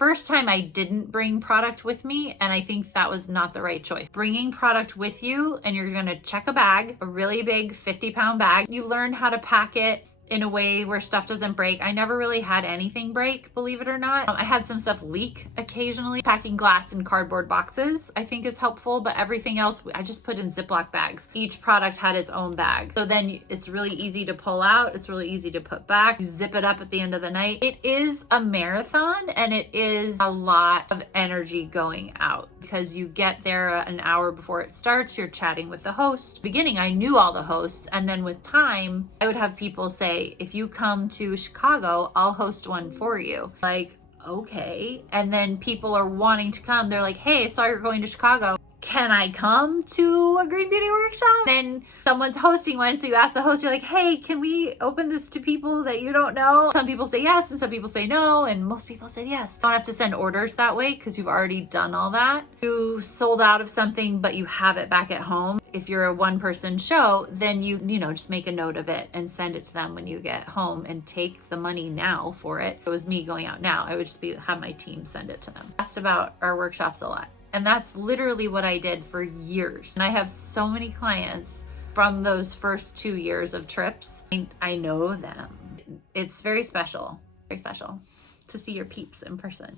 First time I didn't bring product with me, and I think that was not the right choice. Bringing product with you, and you're gonna check a bag, a really big 50-pound bag. You learn how to pack it in a way where stuff doesn't break. I never really had anything break, believe it or not. I had some stuff leak occasionally. Packing glass in cardboard boxes, I think is helpful, but everything else, I just put in Ziploc bags. Each product had its own bag. So then it's really easy to pull out. It's really easy to put back. You zip it up at the end of the night. It is a marathon, and it is a lot of energy going out because you get there an hour before it starts. You're chatting with the host. Beginning, I knew all the hosts. And then with time, I would have people say, if you come to Chicago, I'll host one for you. Like, okay. And then people are wanting to come. They're like, hey, I saw you're going to Chicago. Can I come to a green beauty workshop? Then someone's hosting one. So you ask the host, you're like, hey, can we open this to people that you don't know? Some people say yes, and some people say no. And most people said yes. You don't have to send orders that way because you've already done all that. You sold out of something, but you have it back at home. If you're a one-person show, then you just make a note of it and send it to them when you get home and take the money now for it. If it was me going out now, I would just have my team send it to them. Asked about our workshops a lot. And that's literally what I did for years. And I have so many clients from those first 2 years of trips. I know them. It's very special to see your peeps in person.